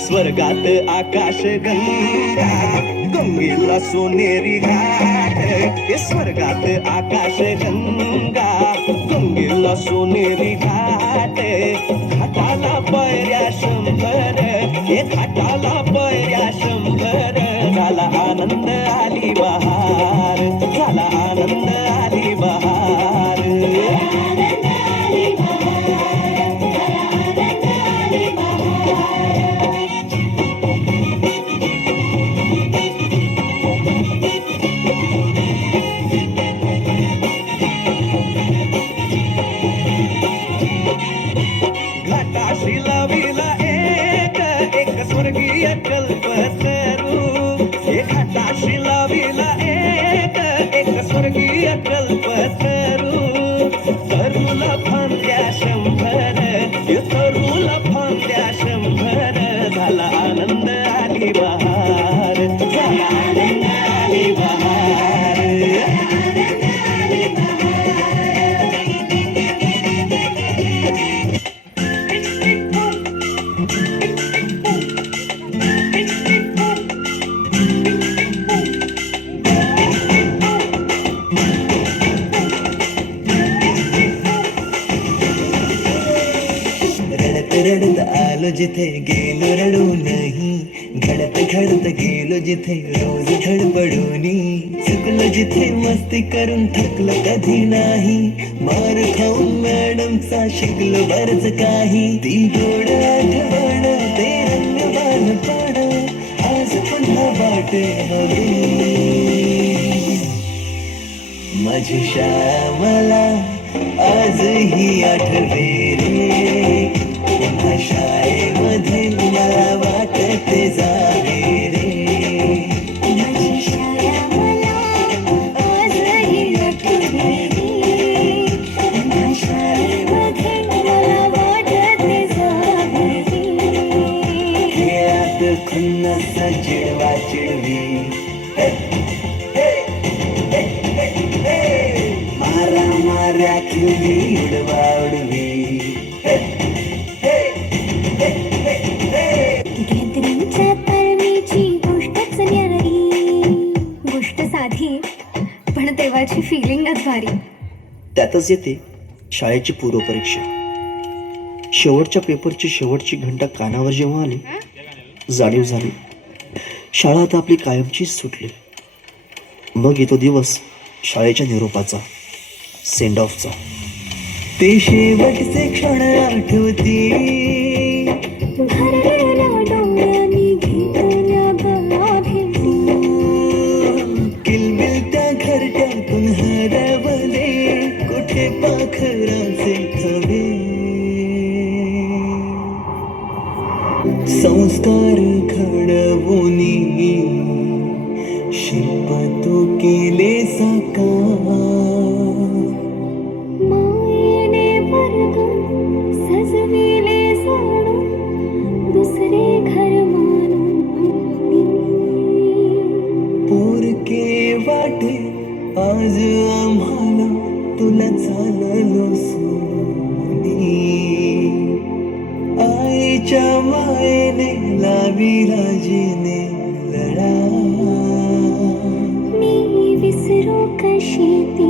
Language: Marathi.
स्वर्गात आकाश गंगा गंगेला सोनेरी घाट हे स्वर्गात आकाश गंगा गंगेला सोनेरी घाट घाटाला पायऱ्या शंभर हे घाटाला पायऱ्या शंभर झाला आनंद आली बहार झाला आनंद आली बहार घाटाशी लाविला एक स्वर्गीय कल्पतरू हे घाटाशी लाविला एक स्वर्गीय कल्पतरू तरुला फांद्या शंभर तरुला फांद्या शंभर झाला आनंद आली बहार झाला आनंद आली बहार रडत आलो जिथे गेलो रडू नाही घडत घडत गेलो जिथे रोज धडपडूनी चुकलो जिथे मस्ती करून थकलो कधी नाही मार खाऊन मॅडमचा शिकलो बरच काही ती गोड आठवण ते रंगवान पाड आज पुन्हा वाटे हवी माझी श्यामला आजही आठवे रे पुन्हा शाळेमध्ये मला वाटते जावे रे माझी शाळा मला आजही आठवते रे पुन्हा शाळेमध्ये मला वाटते जावे रे खेळात खुन्नस चिडवा चिडवी मारा माऱ्या खिल्ली उडवा उडवी गॅदरिंगच्या तालमीची गोष्टच न्यारी गोष्ट साधी पण तेव्हाची फिलिंगच भारी त्यातच येते शाळेची पूर्वपरीक्षा शेवटच्या पेपरची शेवटची घंटा कानावर जेव्हा आली जाणीव झाली शाळा आता आपली कायमचीच सुटली मग येतो दिवस शाळेच्या निरोपाचा सेंड ऑफचा ते शेवटचे क्षण आठवती घरगळल्या डोळ्यांनी घेतल्या गळा भेटी किलबिलत्या घरट्यातून हरवले कुठे पाखराचे थवे संस्कार घडवूनी शिल्प तू केले साकार मायेने वर्ग सजविले साडून विराजीने लढा मी विसरू कशी ती